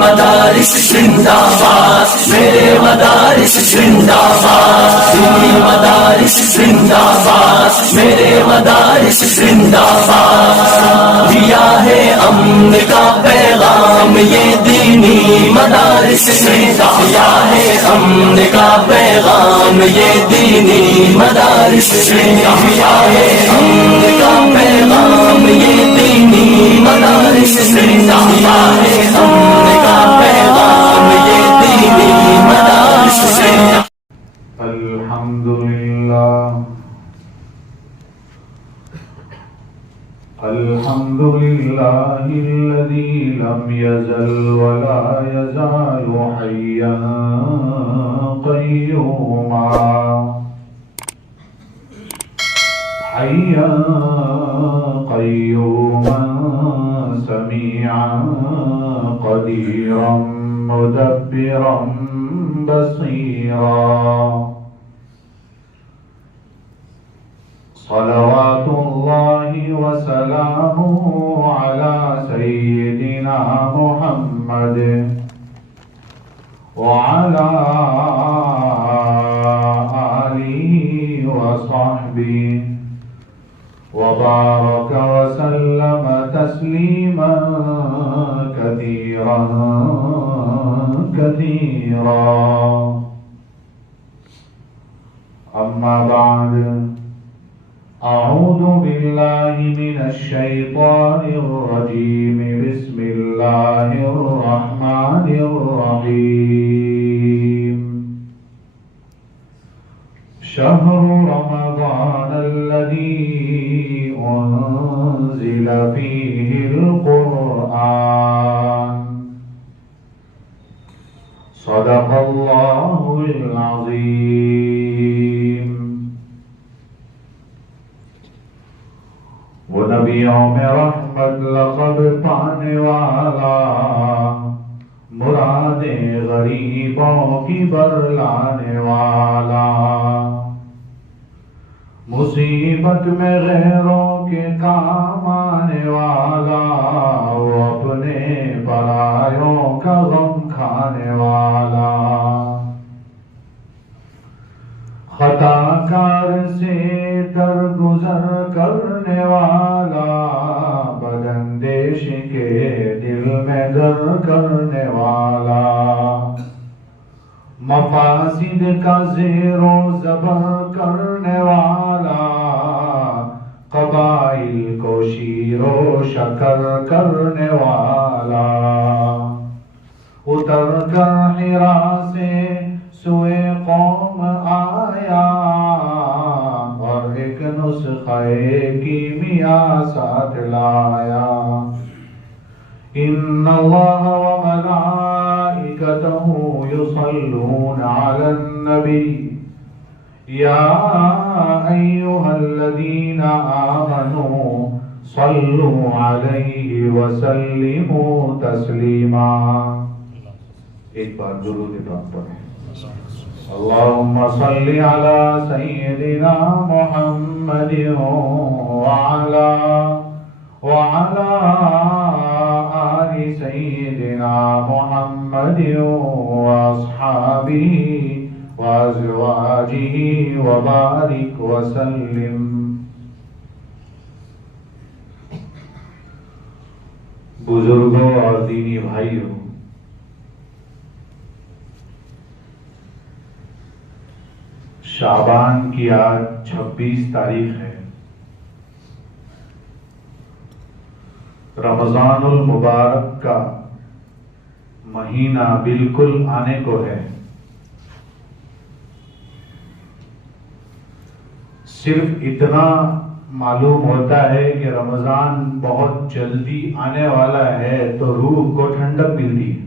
مدارس زندہ باد، میرے مدارس زندہ باد، دینی مدارس زندہ باد، میرے مدارس زندہ باد، دیا ہے امن کا پیغام یہ دینی مدارس نے، دیا ہے امن کا پیغام یہ دینی مدارس نے، دیا ہے امن کا پیغام یہ دینی مدارس نے، دیا ہے امن کا پیغام یہ دینی مدارس نے۔ الحمدللہ الحمدللہ الذی لم یزل ولا یزال حیا قیوما حیا قیوما سمیعا قدیرا مدبرا بصیرا صلوات اللہ وسلامہ علی سیدنا محمد وعلی آلہ وصحبہ وبارک وسلم تسلیما کثیرا کثیرا اما بعد اعوذ باللہ من الشیطان الرجیم بسم اللہ الرحمن الرحیم شہر رمضان الذی انزل فیہ القرآن صدق اللہ العظیم۔ وہ نبیوں میں رحمت لقب پانے والا، مرادیں غریبوں کی برلانے والا، مصیبت میں غیروں کے کام آنے والا، وہ اپنے پرایوں کا غم کھانے والا، خطا کار سے درگزر کرنے والا، بداندیش کے دل میں گر کرنے والا، مفاسد کا زیر و زبر کرنے والا، قبائل کو شیر و شکر کرنے والا، اتر کر حرا سے سوئے قوم آیا، اور ایک نسخہ کیمیا ساتھ لایا، ان اللہ وملائکتہ یصلون علی النبی یا ایہا الذین آمنوا صلوا علیہ وسلموا تسلیما۔ ایک بار درود پاک پڑھیں۔ اللہم صل علی سیدنا محمد وعلی آل سیدنا محمد واصحابہ وازواجہ وبارک وسلم۔ بزرگوں اور دینی بھائیوں، شعبان کی آج 26 تاریخ ہے، رمضان المبارک کا مہینہ بالکل آنے کو ہے۔ صرف اتنا معلوم ہوتا ہے کہ رمضان بہت جلدی آنے والا ہے تو روح کو ٹھنڈک ملتی ہے۔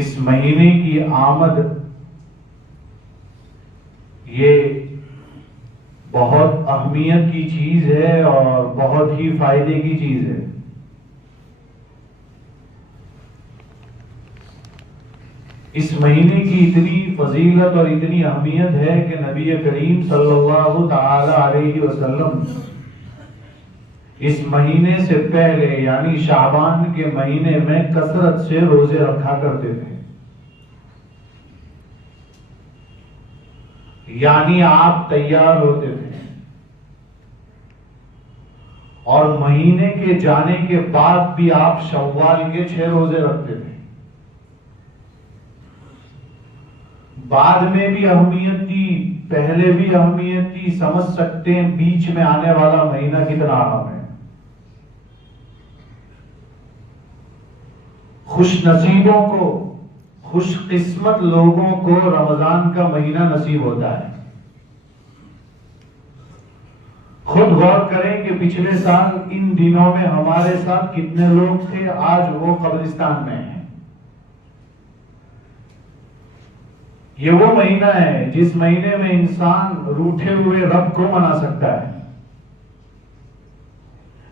اس مہینے کی آمد یہ بہت اہمیت کی چیز ہے اور بہت ہی فائدے کی چیز ہے۔ اس مہینے کی اتنی فضیلت اور اتنی اہمیت ہے کہ نبی کریم صلی اللہ تعالی علیہ وسلم اس مہینے سے پہلے یعنی شعبان کے مہینے میں کثرت سے روزے رکھا کرتے تھے، یعنی آپ تیار ہوتے تھے اور مہینے کے جانے کے بعد بھی آپ شوال کے 6 روزے رکھتے تھے۔ بعد میں بھی اہمیت تھی، پہلے بھی اہمیت تھی، سمجھ سکتے ہیں بیچ میں آنے والا مہینہ کتنا اہم ہے۔ خوش نصیبوں کو، خوش قسمت لوگوں کو رمضان کا مہینہ نصیب ہوتا ہے۔ خود غور کریں کہ پچھلے سال ان دنوں میں ہمارے ساتھ کتنے لوگ تھے، آج وہ قبرستان میں ہیں۔ یہ وہ مہینہ ہے جس مہینے میں انسان روٹھے ہوئے رب کو منا سکتا ہے،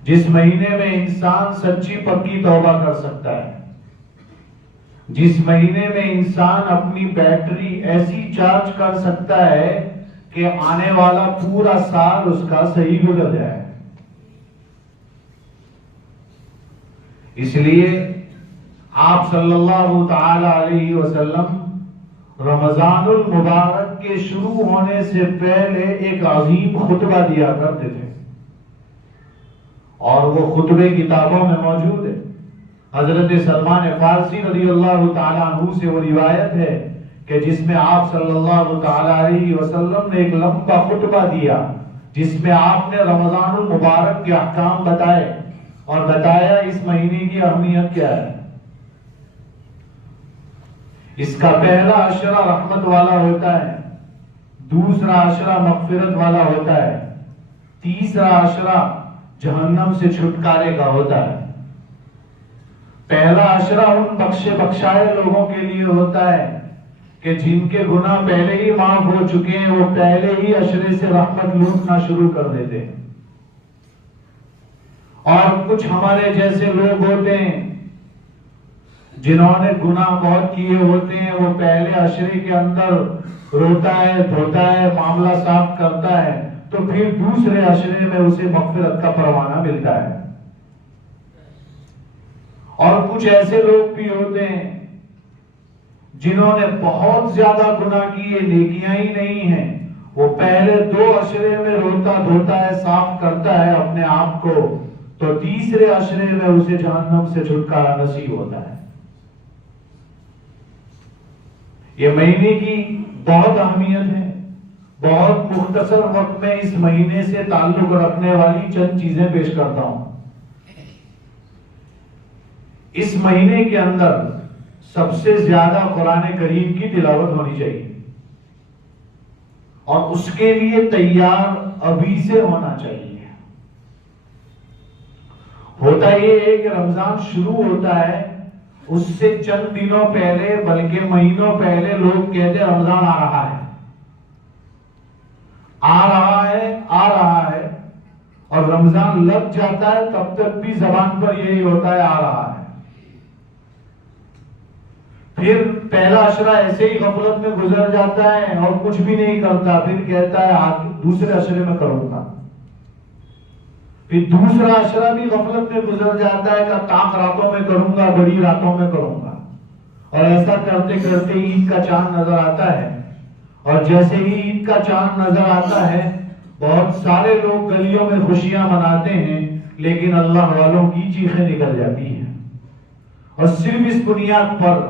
جس مہینے میں انسان سچی پکی توبہ کر سکتا ہے، جس مہینے میں انسان اپنی بیٹری ایسی چارج کر سکتا ہے کہ آنے والا پورا سال اس کا صحیح گزر جائے۔ اس لیے آپ صلی اللہ تعالی علیہ وسلم رمضان المبارک کے شروع ہونے سے پہلے ایک عظیم خطبہ دیا کرتے تھے، اور وہ خطبے کتابوں میں موجود ہے۔ حضرت سلمان فارسی رضی اللہ تعالیٰ عنہ سے وہ روایت ہے کہ جس میں آپ صلی اللہ تعالیٰ علیہ وسلم نے ایک لمبا خطبہ دیا، جس میں آپ نے رمضان المبارک کے احکام بتائے اور بتایا اس مہینے کی اہمیت کیا ہے۔ اس کا پہلا عشرہ رحمت والا ہوتا ہے، دوسرا عشرہ مغفرت والا ہوتا ہے، تیسرا عشرہ جہنم سے چھٹکارے کا ہوتا ہے۔ پہلا عشرہ ان بخشے بخشائے لوگوں کے لیے ہوتا ہے کہ جن کے گناہ پہلے ہی معاف ہو چکے ہیں، وہ پہلے ہی عشرے سے رحمت لوٹنا شروع کر دیتے ہیں۔ اور کچھ ہمارے جیسے لوگ ہوتے ہیں جنہوں نے گناہ بہت کیے ہوتے ہیں، وہ پہلے عشرے کے اندر روتا ہے، دھوتا ہے، معاملہ صاف کرتا ہے، تو پھر دوسرے عشرے میں اسے مغفرت کا پروانہ ملتا ہے۔ اور کچھ ایسے لوگ بھی ہوتے ہیں جنہوں نے بہت زیادہ گناہ کیے، نیکیاں ہی نہیں ہیں، وہ پہلے 2 عشرے میں روتا دھوتا ہے، صاف کرتا ہے اپنے آپ کو، تو تیسرے عشرے میں اسے جہنم سے چھٹکارا نصیب ہوتا ہے۔ یہ مہینے کی بہت اہمیت ہے۔ بہت مختصر وقت میں اس مہینے سے تعلق رکھنے والی چند چیزیں پیش کرتا ہوں۔ اس مہینے کے اندر سب سے زیادہ قرآن کریم کی تلاوت ہونی چاہیے، اور اس کے لیے تیار ابھی سے ہونا چاہیے۔ ہوتا یہ ہے کہ رمضان شروع ہوتا ہے، اس سے چند دنوں پہلے بلکہ مہینوں پہلے لوگ کہتے ہیں رمضان آ رہا ہے، آ رہا ہے، آ رہا ہے، اور رمضان لگ جاتا ہے تب تک بھی زبان پر یہی ہوتا ہے آ رہا ہے۔ پھر پہلا عشرہ ایسے ہی غفلت میں گزر جاتا ہے اور کچھ بھی نہیں کرتا، پھر کہتا ہے آگے دوسرے عشرے میں کروں گا۔ پھر دوسرا عشرہ بھی غفلت میں گزر جاتا ہے کہ طاق راتوں میں کروں گا، بڑی راتوں میں کروں گا، اور ایسا کرتے کرتے عید کا چاند نظر آتا ہے، اور جیسے ہی عید کا چاند نظر آتا ہے بہت سارے لوگ گلیوں میں خوشیاں مناتے ہیں، لیکن اللہ والوں کی چیخیں نکل جاتی ہیں، اور صرف اس بنیاد پر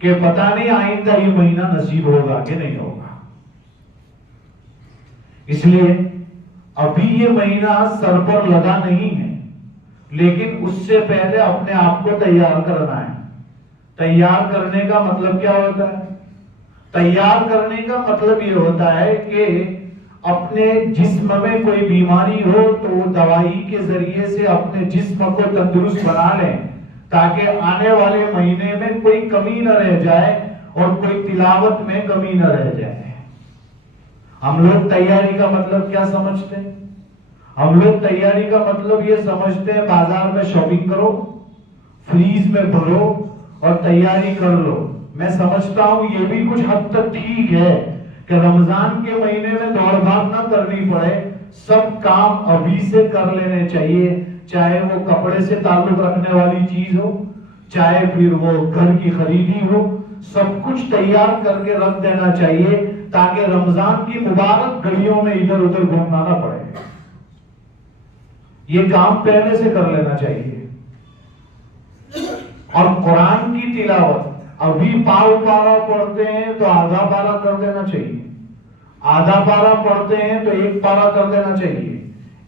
کہ پتہ نہیں آئندہ یہ مہینہ نصیب ہوگا کہ نہیں ہوگا۔ اس لیے ابھی یہ مہینہ سر پر لگا نہیں ہے، لیکن اس سے پہلے اپنے آپ کو تیار کرنا ہے۔ تیار کرنے کا مطلب کیا ہوتا ہے؟ تیار کرنے کا مطلب یہ ہوتا ہے کہ اپنے جسم میں کوئی بیماری ہو تو وہ دوائی کے ذریعے سے اپنے جسم کو تندرست بنا لیں، تاکہ آنے والے مہینے میں کوئی کمی نہ رہ جائے اور کوئی تلاوت میں کمی نہ رہ جائے۔ ہم لوگ تیاری کا مطلب کیا سمجھتے ہیں؟ ہم لوگ تیاری کا مطلب یہ سمجھتے ہیں بازار میں شاپنگ کرو، فریز میں بھرو اور تیاری کر لو۔ میں سمجھتا ہوں یہ بھی کچھ حد تک ٹھیک ہے کہ رمضان کے مہینے میں دوڑ بھاگ نہ کرنی پڑے، سب کام ابھی سے کر لینے چاہیے چاہے وہ کپڑے سے تعلق رکھنے والی چیز ہو، چاہے پھر وہ گھر کی خریدی ہو، سب کچھ تیار کر کے رکھ دینا چاہیے تاکہ رمضان کی مبارک گھڑیوں میں ادھر ادھر گھومنا نہ پڑے۔ یہ کام پہلے سے کر لینا چاہیے۔ اور قرآن کی تلاوت ابھی پاؤ پارا پڑھتے ہیں تو آدھا پارا کر دینا چاہیے، آدھا پارا پڑھتے ہیں تو ایک پارا کر دینا چاہیے،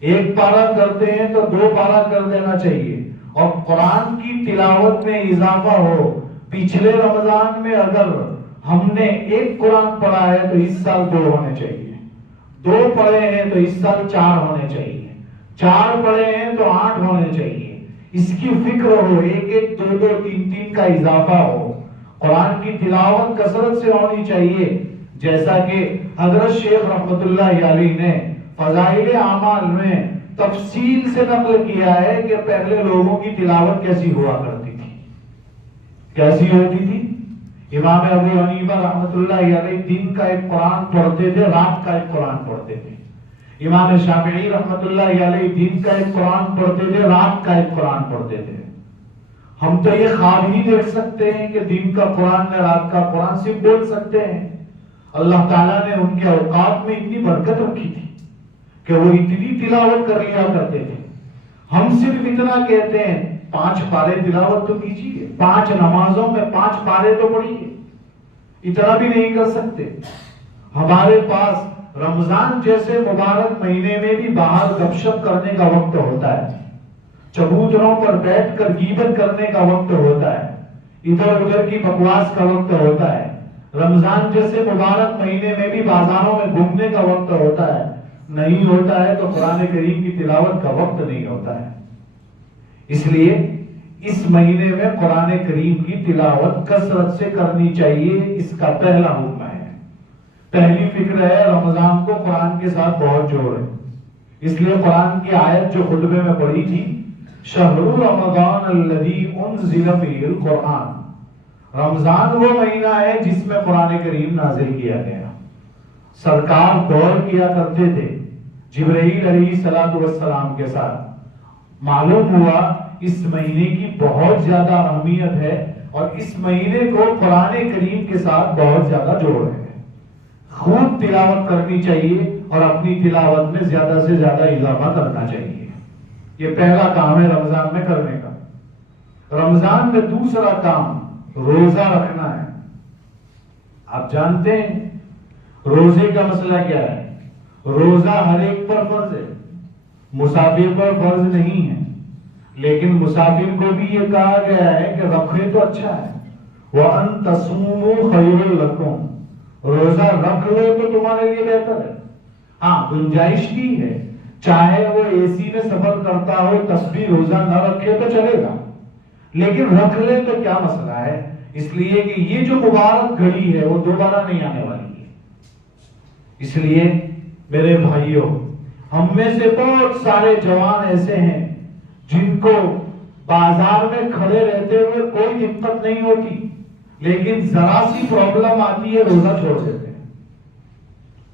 ایک پارا کرتے ہیں تو 2 پارا کر دینا چاہیے۔ اور قرآن کی تلاوت میں اضافہ ہو۔ پچھلے رمضان میں اگر ہم نے 1 قرآن پڑھا ہے تو اس سال 2 ہونے چاہیے، 2 پڑھے ہیں تو اس سال 4 ہونے چاہیے، 4 پڑھے ہیں تو 8 ہونے چاہیے۔ اس کی فکر ہو، 1 2 2 3 3 کا اضافہ ہو۔ قرآن کی تلاوت کثرت سے ہونی چاہیے، جیسا کہ حضرت شیخ رحمت اللہ علیہ نے فضائل اعمال میں تفصیل سے نقل کیا ہے کہ پہلے لوگوں کی تلاوت کیسی ہوا کرتی تھی، کیسی ہوتی تھی۔ امام ابو حنیفہ رحمت اللہ علیہ دن کا 1 قرآن پڑھتے تھے، رات کا 1 قرآن پڑھتے تھے۔ امام شافعی رحمت اللہ علیہ دن کا 1 قرآن پڑھتے تھے، رات کا 1 قرآن پڑھتے تھے۔ ہم تو یہ خواب ہی دیکھ سکتے ہیں کہ دن کا قرآن میں رات کا قرآن صرف بول سکتے ہیں۔ اللہ تعالیٰ نے ان کے اوقات میں اتنی برکت رکھی تھی کہ وہ اتنی تلاوت کر لیا کرتے تھے۔ ہم صرف اتنا کہتے ہیں 5 پارے تلاوت تو کیجیے، 5 نمازوں میں 5 پارے تو پڑھیے، اتنا بھی نہیں کر سکتے۔ ہمارے پاس رمضان جیسے مبارک مہینے میں بھی باہر گپ شپ کرنے کا وقت ہوتا ہے، چبوتروں پر بیٹھ کر غیبت کرنے کا وقت ہوتا ہے، ادھر ادھر کی بکواس کا وقت ہوتا ہے۔ رمضان جیسے مبارک مہینے میں بھی بازاروں میں گھومنے کا وقت ہوتا ہے، نہیں ہوتا ہے تو قرآن کریم کی تلاوت کا وقت نہیں ہوتا ہے۔ اس لیے اس مہینے میں قرآن کریم کی تلاوت کثرت سے کرنی چاہیے، اس کا پہلا حکم ہے۔ پہلی فکر ہے رمضان کو قرآن کے ساتھ بہت جوڑ ہے، اس لیے قرآن کی آیت جو خطبے میں پڑھی تھی، شہر رمضان الذی انزل فیہ القرآن، رمضان وہ مہینہ ہے جس میں قرآن کریم نازل کیا گیا۔ سرکار دور کیا کرتے تھے جبرائیل علیہ السلام کے ساتھ، معلوم ہوا اس مہینے کی بہت زیادہ اہمیت ہے اور اس مہینے کو قرآن کریم کے ساتھ بہت زیادہ جوڑ ہے۔ خوب تلاوت کرنی چاہیے اور اپنی تلاوت میں زیادہ سے زیادہ اضافہ کرنا چاہیے۔ یہ پہلا کام ہے رمضان میں کرنے کا۔ رمضان میں دوسرا کام روزہ رکھنا ہے۔ آپ جانتے ہیں روزے کا مسئلہ کیا ہے؟ روزہ ہر ایک پر فرض ہے، مسافر پر فرض نہیں ہے، لیکن مسافر کو بھی یہ کہا گیا ہے کہ رکھے تو اچھا ہے، وَأَن تَصُومُوا خَيْرٌ لَكُمْ، روزہ رکھ لو تو تمہارے لیے بہتر ہے۔ ہاں گنجائش بھی ہے، چاہے وہ اے سی میں سفر کرتا ہو تب بھی روزہ نہ رکھے تو چلے گا، لیکن رکھ لے تو کیا مسئلہ ہے؟ اس لیے کہ یہ جو مبارک گھڑی ہے وہ دوبارہ نہیں آنے والی ہے۔ اس لیے میرے بھائیوں، ہم میں سے بہت سارے جوان ایسے ہیں جن کو بازار میں کھڑے رہتے ہوئے کوئی دقت نہیں ہوتی، لیکن ذرا سی پرابلم آتی ہے روزہ چھوڑ دیتے ہیں۔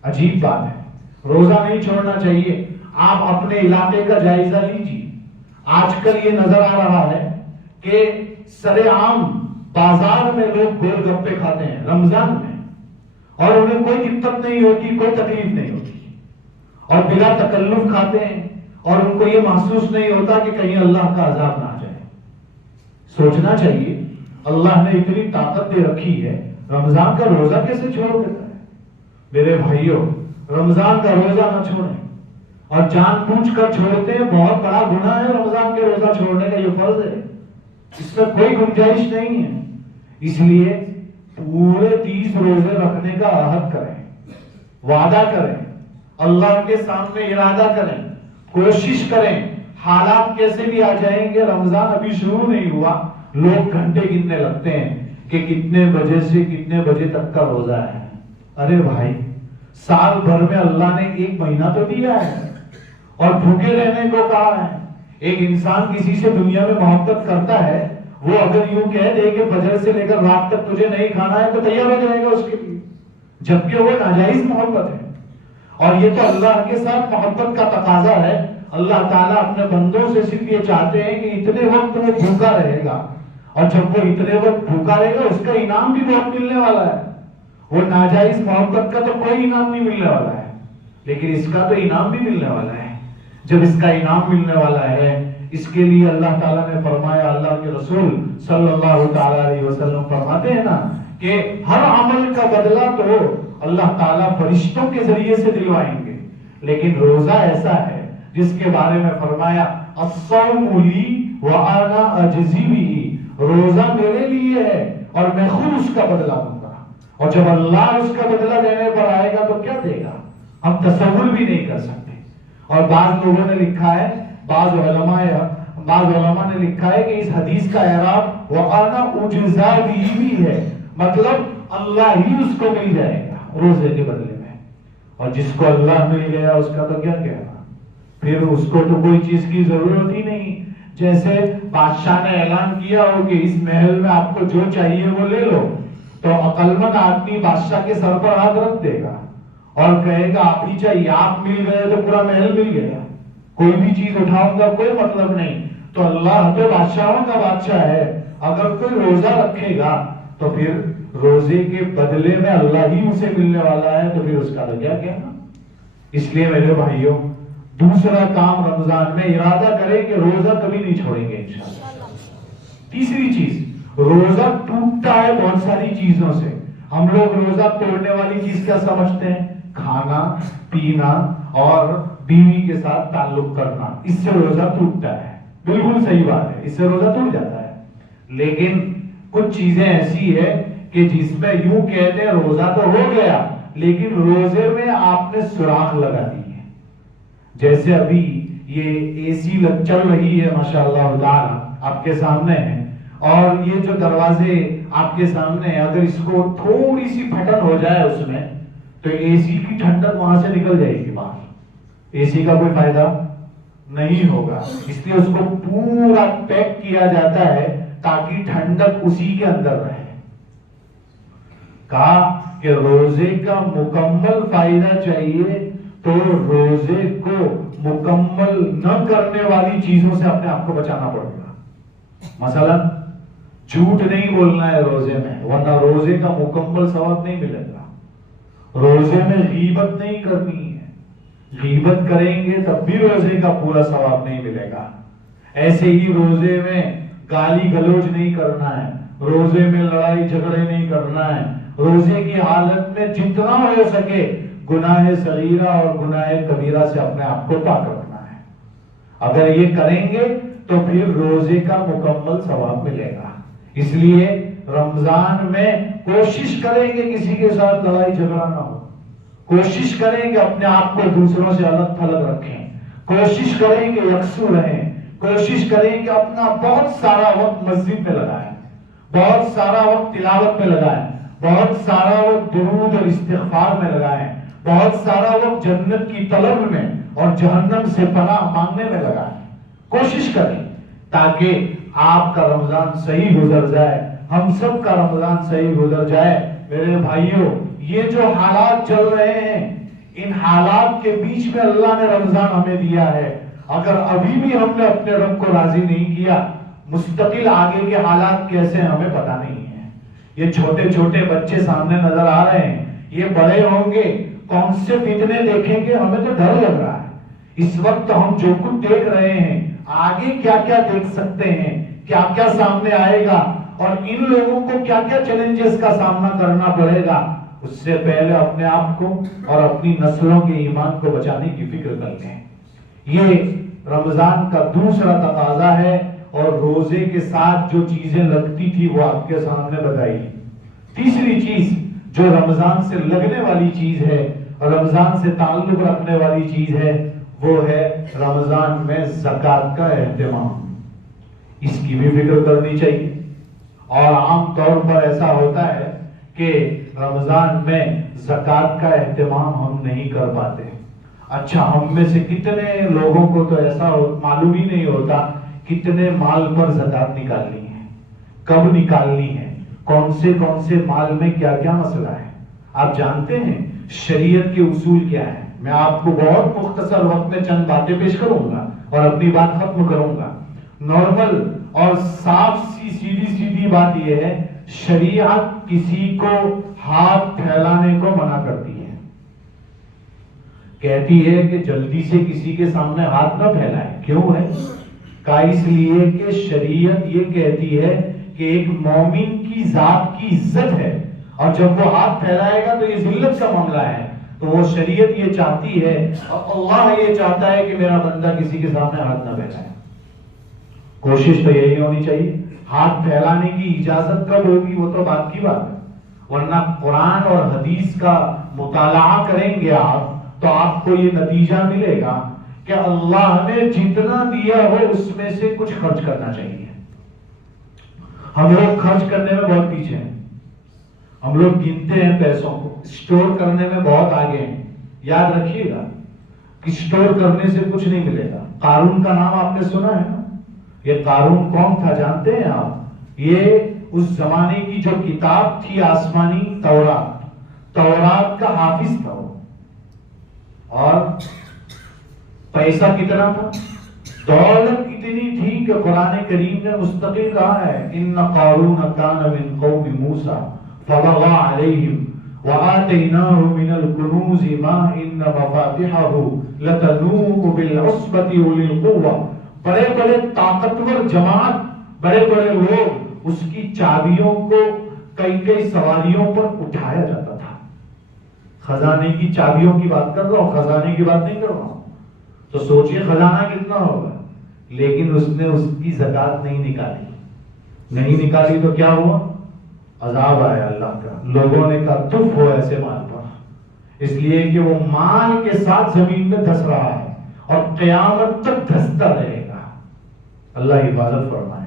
عجیب بات ہے، روزہ نہیں چھوڑنا چاہیے۔ آپ اپنے علاقے کا جائزہ لیجیے، آج کل یہ نظر آ رہا ہے کہ سر عام بازار میں لوگ گول گپے کھاتے ہیں رمضان میں، اور انہیں کوئی دقت نہیں ہوتی، کوئی تکلیف نہیں ہوتی، اور بلا تکلف کھاتے ہیں، اور ان کو یہ محسوس نہیں ہوتا کہ کہیں اللہ کا عذاب نہ آ جائے۔ سوچنا چاہیے، اللہ نے اتنی طاقت دے رکھی ہے، رمضان کا روزہ کیسے چھوڑ دیتا ہے؟ میرے بھائیوں، رمضان کا روزہ نہ چھوڑیں، اور جان بوجھ کر چھوڑتے ہیں، بہت بڑا گناہ ہے رمضان کے روزہ چھوڑنے کا، یہ فرض ہے، اس میں کوئی گنجائش نہیں ہے۔ اس لیے پورے 30 روزے رکھنے کا عہد کریں، وعدہ کریں، اللہ کے سامنے ارادہ کریں، کوشش کریں۔ حالات کیسے بھی آ جائیں گے، رمضان ابھی شروع نہیں ہوا، لوگ گھنٹے گننے لگتے ہیں کہ کتنے بجے سے کتنے بجے تک کا روزہ ہے۔ ارے بھائی، سال بھر میں اللہ نے 1 مہینہ تو دیا ہے اور بھوکے رہنے کو کہا ہے۔ ایک انسان کسی سے دنیا میں محبت کرتا ہے، وہ اگر یوں کہہ دے کہ فجر سے لے کر رات تک تجھے نہیں کھانا ہے تو تیار ہو جائے گا اس کے لیے، جبکہ وہ ناجائز محبت ہے۔ اور یہ تو اللہ کے ساتھ محبت کا تقاضا ہے، اللہ تعالیٰ اپنے بندوں سے صرف یہ چاہتے ہیں کہ اتنے وقت وہ بھوکا رہے گا، اور جب وہ اتنے وقت بھوکا رہے گا اس کا انعام بھی بہت ملنے والا ہے. وہ ناجائز محبت کا تو کوئی انعام نہیں ملنے والا ہے، لیکن اس کا تو انعام بھی ملنے والا ہے. جب اس کا انعام ملنے والا ہے، اس کے لیے اللہ تعالیٰ نے فرمایا، اللہ کے رسول صلی اللہ تعالیٰ علیہ وسلم فرماتے ہیں نا کہ ہر عمل کا بدلہ تو اللہ تعالیٰ فرشتوں کے ذریعے سے دلوائیں گے، لیکن روزہ ایسا ہے جس کے بارے میں فرمایا الصوم لی وانا اجزی بہ، روزہ میرے لیے ہے اور میں خود اس کا بدلہ دوں گا. اور جب اللہ اس کا بدلہ دینے پر آئے گا تو کیا دے گا ہم تصور بھی نہیں کر سکتے. اور بعض لوگوں نے لکھا ہے، بعض علماء نے لکھا ہے کہ اس حدیث کا اعراب وانا اجزا بہ بھی ہے، مطلب اللہ ہی اس کو مل جائے گا روزے کے بدلے میں. اور جس کو اللہ مل گیا اس کا تو کیا کہنا، پھر اس کو تو کوئی چیز کی ضرورت ہی نہیں. جیسے بادشاہ نے اعلان کیا ہو کہ اس محل میں آپ کو جو چاہیے وہ لے لو، تو عقلمند آدمی بادشاہ کے سر پر ہاتھ رکھ دے گا اور کہے گا آپ ہی چاہیے، آپ مل گئے تو پورا محل مل گیا، کوئی بھی چیز اٹھاؤں گا کوئی مطلب نہیں. تو اللہ تو بادشاہوں کا بادشاہ ہے، اگر کوئی روزہ رکھے گا تو پھر روزے کے بدلے میں اللہ ہی اسے ملنے والا ہے، تو پھر اس کا تو کیا کہنا. اس لیے میرے بھائیوں، دوسرا کام رمضان میں ارادہ کریں کہ روزہ کبھی نہیں چھوڑیں گے انشاءاللہ. تیسری چیز، روزہ ٹوٹتا ہے بہت ساری چیزوں سے. ہم لوگ روزہ توڑنے والی چیز کیا سمجھتے ہیں؟ کھانا پینا اور بیوی کے ساتھ تعلق کرنا، اس سے روزہ ٹوٹتا ہے. بالکل صحیح بات ہے، اس سے روزہ ٹوٹ جاتا ہے. لیکن کچھ چیزیں ایسی ہے کہ جس میں یوں کہتے ہیں روزہ تو ہو گیا لیکن روزے میں آپ نے سوراخ لگا دی ہے. جیسے ابھی یہ اے سی چل رہی ہے ماشاءاللہ تعالی آپ کے سامنے ہے، اور یہ جو دروازے آپ کے سامنے ہیں، اگر اس کو تھوڑی سی پھٹن ہو جائے اس میں تو اے سی کی ٹھنڈک وہاں سے نکل جائے گی باہر، اے سی کا کوئی فائدہ نہیں ہوگا. اس لیے اس کو پورا پیک کیا جاتا ہے تاکہ ٹھنڈک اسی کے اندر رہے. کہا کہ روزے کا مکمل فائدہ چاہیے تو روزے کو مکمل نہ کرنے والی چیزوں سے اپنے آپ کو بچانا پڑے گا. مثلا جھوٹ نہیں بولنا ہے روزے میں، ورنہ روزے کا مکمل ثواب نہیں ملے گا. روزے میں غیبت نہیں کرنی ہے، غیبت کریں گے تب بھی روزے کا پورا ثواب نہیں ملے گا. ایسے ہی روزے میں گالی گلوچ نہیں کرنا ہے، روزے میں لڑائی جھگڑے نہیں کرنا ہے. روزے کی حالت میں جتنا ہو سکے گناہ صغیرہ اور گناہ کبیرہ سے اپنے آپ کو پاک رکھنا ہے. اگر یہ کریں گے تو پھر روزے کا مکمل ثواب ملے گا. اس لیے رمضان میں کوشش کریں کہ کسی کے ساتھ لڑائی جھگڑا نہ ہو، کوشش کریں کہ اپنے آپ کو دوسروں سے الگ تھلگ رکھیں، کوشش کریں کہ یکسو رہیں، کوشش کریں کہ اپنا بہت سارا وقت مسجد میں لگائیں، بہت سارا وقت تلاوت میں لگائیں، بہت سارا وقت درود اور استغفار میں لگائیں، بہت سارا وقت جنت کی طلب میں اور جہنم سے پناہ مانگنے میں لگائیں. کوشش کریں تاکہ آپ کا رمضان صحیح گزر جائے، ہم سب کا رمضان صحیح گزر جائے. میرے بھائیوں، یہ جو حالات چل رہے ہیں، ان حالات کے بیچ میں اللہ نے رمضان ہمیں دیا ہے. اگر ابھی بھی ہم نے اپنے رب کو راضی نہیں کیا، مستقل آگے کے حالات کیسے ہمیں پتہ نہیں ہے. یہ چھوٹے چھوٹے بچے سامنے نظر آ رہے ہیں، یہ بڑے ہوں گے کون سے فتنے دیکھیں گے، ہمیں تو ڈر لگ رہا ہے. اس وقت ہم جو کچھ دیکھ رہے ہیں، آگے کیا کیا دیکھ سکتے ہیں، کیا کیا سامنے آئے گا اور ان لوگوں کو کیا کیا چیلنجز کا سامنا کرنا پڑے گا. اس سے پہلے اپنے آپ کو اور اپنی نسلوں کے ایمان کو بچانے کی فکر کرتے ہیں. یہ رمضان کا دوسرا تقاضا ہے، اور روزے کے ساتھ جو چیزیں لگتی تھی وہ آپ کے سامنے بتائی. تیسری چیز جو رمضان سے لگنے والی چیز ہے اور رمضان سے تعلق رکھنے والی چیز ہے، وہ ہے رمضان میں زکوٰۃ کا اہتمام. اس کی بھی فکر کرنی چاہیے. اور عام طور پر ایسا ہوتا ہے کہ رمضان میں زکوٰۃ کا اہتمام ہم نہیں کر پاتے. اچھا، ہم میں سے کتنے لوگوں کو تو ایسا معلوم ہی نہیں ہوتا کتنے مال پر زکوٰۃ نکالنی ہے، کب نکالنی ہے، کون سے مال میں کیا کیا مسئلہ ہے. آپ جانتے ہیں شریعت کے اصول کیا ہے؟ میں آپ کو بہت مختصر وقت میں چند باتیں پیش کروں گا اور اپنی بات ختم کروں گا. نارمل اور صاف سی سیدھی بات یہ ہے، شریعت کسی کو ہاتھ پھیلانے کو منع کرتی ہے. کہتی ہے کہ جلدی سے کسی کے سامنے ہاتھ نہ پھیلائے. کیوں ہے؟ کہ اس لیے کہ شریعت یہ کہتی ہے کہ ایک مومن کی ذات کی عزت ہے، اور جب وہ ہاتھ پھیلائے گا تو یہ ذلت کا معاملہ ہے. تو وہ شریعت یہ چاہتی ہے اور اللہ یہ چاہتا ہے کہ میرا بندہ کسی کے سامنے ہاتھ نہ پھیلائے. کوشش تو یہی ہونی چاہیے. ہاتھ پھیلانے کی اجازت کب ہوگی وہ تو بات کی بات ہے، ورنہ قرآن اور حدیث کا مطالعہ کریں گے آپ تو آپ کو یہ نتیجہ ملے گا کہ اللہ نے جتنا دیا ہو اس میں سے کچھ خرچ کرنا چاہیے. ہم لوگ خرچ کرنے میں بہت پیچھے ہیں. ہم لوگ گنتے ہیں پیسوں کو، اسٹور کرنے میں بہت آگے ہیں. یاد رکھیے گا کہ اسٹور کرنے سے کچھ نہیں ملے گا. قارون کا نام آپ نے سنا ہے نا؟ یہ قارون کون تھا جانتے ہیں آپ؟ یہ اس زمانے کی جو کتاب تھی آسمانی، تورات کا حافظ تھا وہ. اور پیسہ کتنا تھا؟ دولت اتنی تھی کہ قرآن کریم نے مستقل کہا ہے ان قارون کان من قوم موسیٰ فبغى عليهم وآتيناه من الكنوز ما إن مفاتحه لتنوء بالعصبة أولي القوة. بڑے بڑے طاقتور جماعت، بڑے بڑے لوگ، اس کی چابیوں کو کئی سواریوں پر اٹھایا جاتا تھا. خزانے کی چابیوں کی بات کر رہا ہوں، خزانے کی بات نہیں کر رہا ہوں. تو سوچئے خزانہ کتنا ہوگا. لیکن اس نے اس کی زکات نہیں نکالی تو کیا ہوا؟ عذاب آیا اللہ کا. لوگوں نے کہا تف ہو ایسے مال پر، اس لیے کہ وہ مال کے ساتھ زمین میں دھس رہا ہے اور قیامت تک دھستا رہے گا. اللہ حفاظت فرمائے.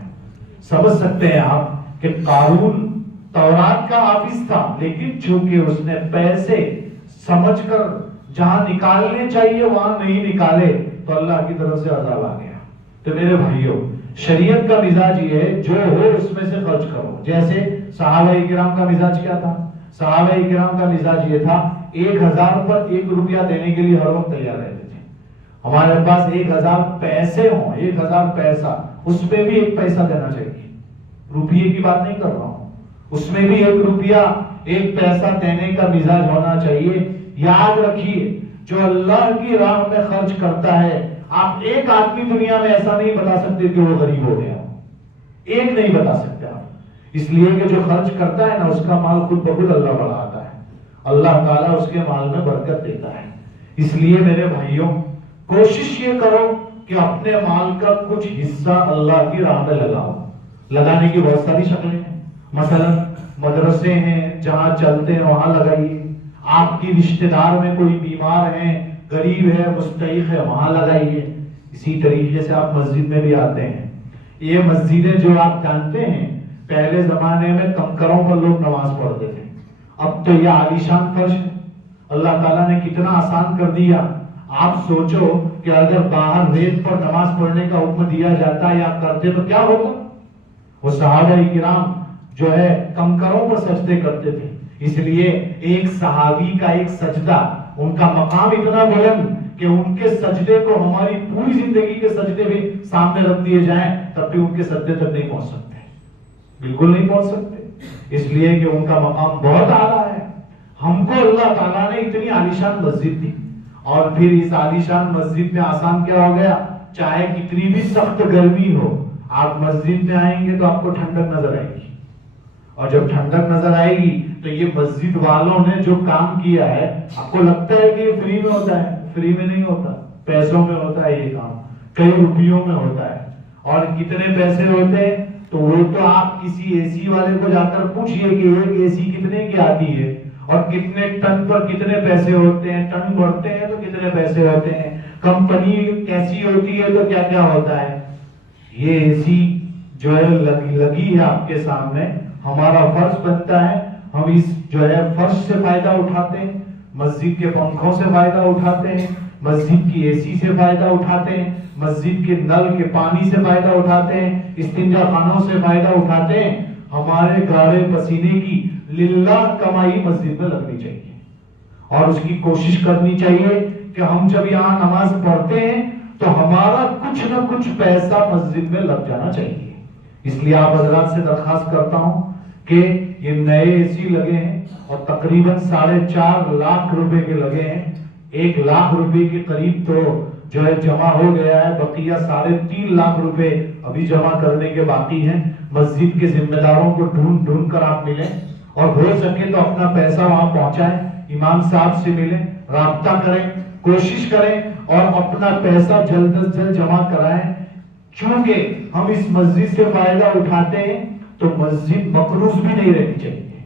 سمجھ سکتے ہیں آپ کہ قارون تورات کا حافظ تھا، لیکن چونکہ اس نے پیسے سمجھ کر جہاں نکالنے چاہیے وہاں نہیں نکالے تو اللہ کی طرف سے عذاب آ گیا. تو میرے بھائیوں، شریعت کا مزاج یہ ہے جو ہو اس میں سے خرچ کرو. جیسے صحابہ کرام کا مزاج کیا تھا؟ صحابہ کرام کا مزاج یہ تھا 1000 پر 1 روپیہ دینے کے لیے ہر وقت تیار رہتے تھے. ہمارے پاس 1000 پیسے ہوں، 1000 پیسہ، اس میں بھی 1 پیسہ دینا چاہیے. روپیے کی بات نہیں کر رہا ہوں، اس میں بھی 1 روپیہ 1 پیسہ دینے کا مزاج ہونا چاہیے. یاد رکھیے جو اللہ کی راہ میں خرچ کرتا ہے، آپ ایک آدمی دنیا میں ایسا نہیں بتا سکتے کہ وہ غریب ہو گیا. ایک نہیں بتا سکتے آپ. اس لیے کہ جو خرچ کرتا ہے نا اس کا مال خود بخود اللہ بڑھاتا ہے. اللہ تعالیٰ اس کے مال میں برکت دیتا ہے. اس لیے میرے بھائیوں، کوشش یہ کرو کہ اپنے مال کا کچھ حصہ اللہ کی راہ میں لگاؤ. لگانے کی بہت ساری شکلیں ہیں. مثلا مدرسے ہیں جہاں چلتے ہیں وہاں لگائیے. آپ کی رشتہ دار میں کوئی بیمار ہے، غریب ہے، مستحق ہے، وہاں لگائیے. اسی طریقے سے آپ مسجد میں بھی آتے ہیں. یہ مسجدیں جو آپ جانتے ہیں پہلے زمانے میں کنکروں پر لوگ نماز پڑھتے تھے. اب تو یہ عالیشان فرش ہے. اللہ تعالیٰ نے کتنا آسان کر دیا. آپ سوچو کہ اگر باہر ریت پر نماز پڑھنے کا حکم دیا جاتا یا کرتے تو کیا ہوتا؟ وہ صحابہ کرام جو ہے کنکروں پر سجدے کرتے تھے. اس لیے ایک صحابی کا ایک سجدہ، ان کا مقام اتنا بلند کہ ان کے سجدے کو ہماری پوری زندگی کے سجدے بھی سامنے رکھ دیے جائیں تب بھی ان کے سجدے تک نہیں پہنچ سکتے. بالکل نہیں پہنچ سکتے، اس لیے کہ ان کا مقام بہت اعلیٰ ہے. ہم کو اللہ تعالیٰ نے اتنی عالیشان مسجد دی، اور پھر اس عالیشان مسجد میں آسان کیا ہو گیا؟ چاہے کتنی بھی سخت گرمی ہو، آپ مسجد میں آئیں گے تو آپ کو ٹھنڈک نظر آئے گی. اور جب ٹھنڈک نظر آئے گی تو یہ مسجد والوں نے جو کام کیا ہے، آپ کو لگتا ہے کہ یہ فری میں ہوتا ہے. فری میں نہیں ہوتا، پیسوں میں ہوتا ہے. یہ کام کئی روپیوں میں ہوتا ہے. اور کتنے پیسے ہوتے ہیں تو وہ تو آپ کسی اے سی والے کو جا کر پوچھئے کہ ایک اے سی کتنے کی آتی ہے اور کتنے ٹن پر کتنے پیسے ہوتے ہیں. ٹن بڑھتے ہیں تو کتنے پیسے ہوتے ہیں. کمپنی کیسی ہوتی ہے تو کیا کیا ہوتا ہے. یہ اے سی جو ہے لگی ہے آپ کے سامنے. ہمارا فرض بنتا ہے ہم اس جو ہے فرش سے فائدہ اٹھاتے ہیں، مسجد کے پنکھوں سے فائدہ اٹھاتے ہیں، مسجد کی اے سی سے فائدہ اٹھاتے ہیں، مسجد کے نل کے پانی سے فائدہ اٹھاتے ہیں، استنجا خانوں سے فائدہ اٹھاتے ہیں. ہمارے گاڑے پسینے کی للہ کمائی مسجد میں لگنی چاہیے اور اس کی کوشش کرنی چاہیے کہ ہم جب یہاں نماز پڑھتے ہیں تو ہمارا کچھ نہ کچھ پیسہ مسجد میں لگ جانا چاہیے. اس لیے آپ حضرات سے درخواست کرتا ہوں کہ یہ نئے اے سی لگے ہیں اور تقریباً 4.5 لاکھ روپے کے لگے ہیں. 1 لاکھ روپے کے قریب تو جو ہے جمع ہو گیا ہے, بقیہ 3.5 لاکھ روپے ابھی جمع کرنے کے باقی ہیں. مسجد کے ذمہ داروں کو ڈھونڈ کر آپ ملیں اور ہو سکے تو اپنا پیسہ وہاں پہنچائیں, امام صاحب سے ملیں, رابطہ کریں, کوشش کریں اور اپنا پیسہ جلد از جلد جمع کرائیں. چونکہ ہم اس مسجد سے فائدہ اٹھاتے ہیں تو مسجد مقروض بھی نہیں رہنی چاہیے.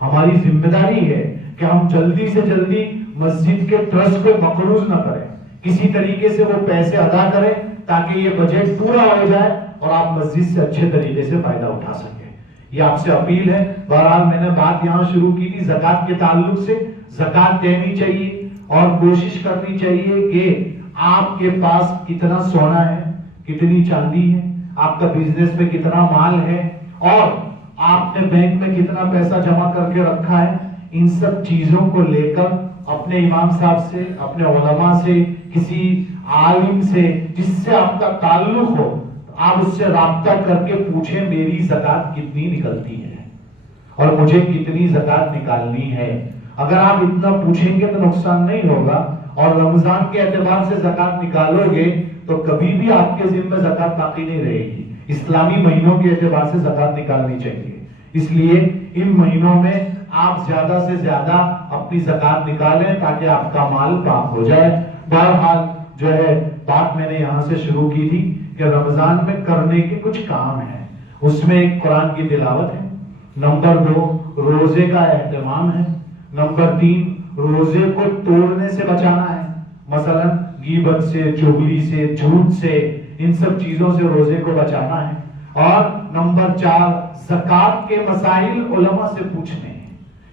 ہماری ذمہ داری ہے کہ ہم جلدی سے جلدی مسجد کے ٹرسٹ کو مقروض نہ کریں, کسی طریقے سے وہ پیسے ادا کریں تاکہ یہ بجٹ پورا ہو جائے اور آپ مسجد سے اچھے طریقے سے فائدہ اٹھا سکیں. یہ آپ سے اپیل ہے. بہرحال میں نے بات یہاں شروع کی تھی زکوٰۃ کے تعلق سے. زکوٰۃ دینی چاہیے اور کوشش کرنی چاہیے کہ آپ کے پاس کتنا سونا ہے, کتنی چاندی ہے, آپ کا بزنس میں کتنا مال ہے اور آپ نے بینک میں کتنا پیسہ جمع کر کے رکھا ہے. ان سب چیزوں کو لے کر اپنے امام صاحب سے, اپنے علماء سے, کسی عالم سے جس سے آپ کا تعلق ہو, آپ اس سے رابطہ کر کے پوچھیں میری زکوٰۃ کتنی نکلتی ہے اور مجھے کتنی زکوٰۃ نکالنی ہے. اگر آپ اتنا پوچھیں گے تو نقصان نہیں ہوگا اور رمضان کے اعتبار سے زکوٰۃ نکالو گے تو کبھی بھی آپ کے ذمہ زکوٰۃ باقی نہیں رہے گی. اسلامی مہینوں کے اعتبار سے زکوٰۃ نکالنی چاہیے. اس لیے ان مہینوں میں آپ زیادہ سے زیادہ اپنی زکوٰۃ نکالیں تاکہ آپ کا مال پاک ہو جائے. بہرحال جو ہے بات میں نے یہاں سے شروع کی تھی کہ رمضان میں کرنے کے کچھ کام ہیں. اس میں ایک قرآن کی تلاوت ہے, نمبر 2 روزے کا اہتمام ہے, نمبر 3 روزے کو توڑنے سے بچانا ہے, مثلا غیبت سے, چغلی سے, جھوٹ سے, ان سب چیزوں سے روزے کو بچانا ہے. اور نمبر 4 زکوٰۃ کے مسائل علماء سے پوچھنے ہیں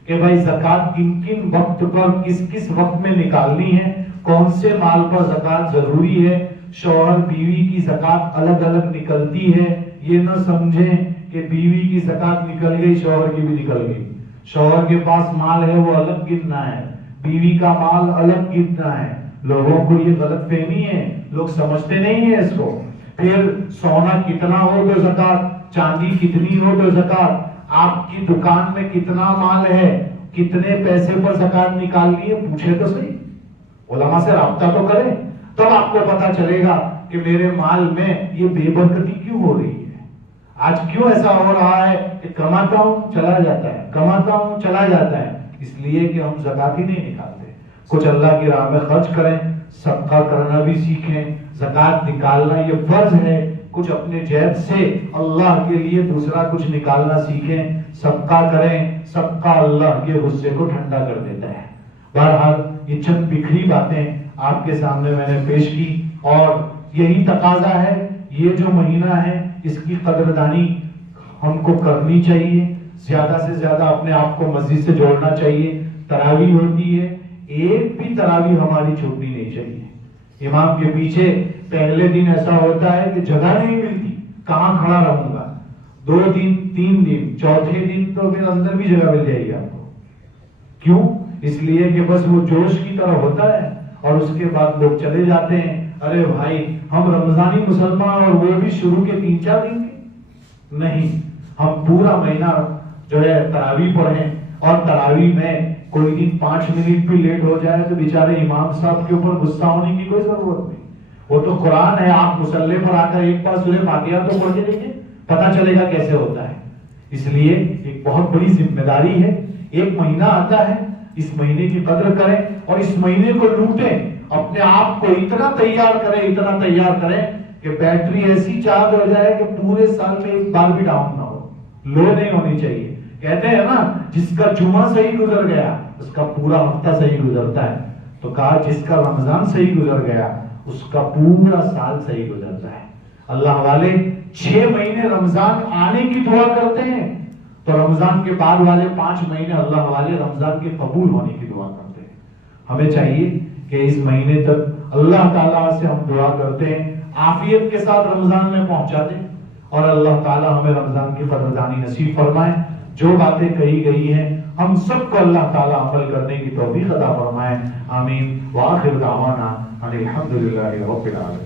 کہ بھائی زکوٰۃ کن کن وقت پر کس کس وقت میں نکالنی ہے, کون سے مال پر زکوٰۃ ضروری ہے. شوہر بیوی کی زکوٰۃ الگ الگ نکلتی ہے, یہ نہ سمجھیں کہ بیوی کی زکوٰۃ نکل گئی شوہر کی بھی نکل گئی. شوہر کے پاس مال ہے وہ الگ گننا ہے, بیوی کا مال الگ گننا ہے. لوگوں کو یہ غلط فہمی ہے, لوگ سمجھتے نہیں ہیں اس کو. پھر سونا کتنا ہو تو زکوٰۃ, چاندی کتنی ہو تو زکوٰۃ, آپ کی دکان میں کتنا مال ہے, کتنے پیسے پر زکوٰۃ نکالنی ہے, پوچھے تو صحیح, علماء سے رابطہ تو کریں, تب آپ کو پتا چلے گا کہ میرے مال میں یہ بے برکتی کیوں ہو رہی ہے. آج کیوں ایسا ہو رہا ہے کہ کماتا ہوں چلا جاتا ہے, کماتا ہوں چلا جاتا ہے, اس لیے کہ ہم زکوٰۃ ہی نہیں نکالتے. کچھ اللہ کی راہ میں خرچ کریں, صدقہ کرنا بھی سیکھیں, زکوٰۃ نکالنا یہ فرض ہے. کچھ اپنے جیب سے اللہ کے لیے دوسرا کچھ نکالنا سیکھیں, صدقہ کریں. صدقہ اللہ کے غصے کو ٹھنڈا کر دیتا ہے. بہرحال یہ چند بکھری باتیں آپ کے سامنے میں نے پیش کی اور یہی تقاضا ہے. یہ جو مہینہ ہے اس کی قدردانی ہم کو کرنی چاہیے, زیادہ سے زیادہ اپنے آپ کو مسجد سے جوڑنا چاہیے. تراویح ہوتی ہے, ایک بھی تراویح ہماری چھوٹنی نہیں چاہیے. امام کے پیچھے پہلے دن ایسا ہوتا ہے کہ جگہ نہیں ملتی, کہاں کھڑا رہوں گا. 2 دن 3 دن, چوتھے دن تو پھر اندر بھی جگہ مل جائے گی آپ کو. کیوں؟ اس لیے کہ بس وہ جوش کی طرح ہوتا ہے اور اس کے بعد لوگ چلے جاتے ہیں. ارے بھائی ہم رمضانی مسلمان اور وہ بھی شروع کے 3-4 دن کے نہیں, ہم پورا مہینہ جو ہے تراویح پڑھیں. اور تراویح میں کوئی دن 5 منٹ بھی لیٹ ہو جائے تو بیچارے امام صاحب کے اوپر غصہ ہونے کی کوئی ضرورت نہیں. وہ تو قرآن ہے, آپ مصلی پر آ کر ایک بار سورہ فاتحہ تو پڑھ کے دیکھیں, پتا چلے گا کیسے ہوتا ہے. اس لیے ایک بہت بڑی ذمہ داری ہے. ایک مہینہ آتا ہے, اس مہینے کی قدر کریں اور اس مہینے کو لوٹیں. اپنے آپ کو اتنا تیار کریں کہ بیٹری ایسی چارج ہو جائے کہ پورے سال میں ایک بار بھی ڈاؤن نہ ہو, لو نہیں ہونی چاہیے. کہتے ہیں نا جس کا جمعہ صحیح گزر گیا اس کا پورا ہفتہ صحیح گزرتا ہے. تو کہا جس کا رمضان صحیح گزر گیا اس کا پورا سال صحیح گزرتا ہے. اللہ والے 6 مہینے رمضان آنے کی دعا کرتے ہیں تو رمضان کے بعد والے 5 مہینے اللہ والے رمضان کے قبول ہونے کی دعا کرتے ہیں. ہمیں چاہیے کہ اس مہینے تک اللہ تعالیٰ سے ہم دعا کرتے ہیں عافیت کے ساتھ رمضان میں پہنچا دیں اور اللہ تعالیٰ ہمیں رمضان کی قدردانی نصیب فرمائے. جو باتیں کہی گئی ہیں ہم سب کو اللہ تعالیٰ عمل کرنے کی توفیق عطا فرمائے. آمین. وآخر دعوانا ان الحمدللہ رب العالمین.